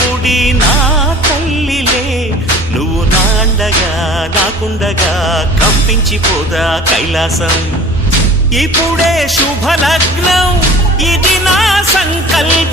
గుడి నా తల్లిలే, నువ్వు నాండగా నాకుండగా కంపించిపోదా కైలాసం. ఇప్పుడే శుభలగ్నం, ఇది నా సంకల్పం.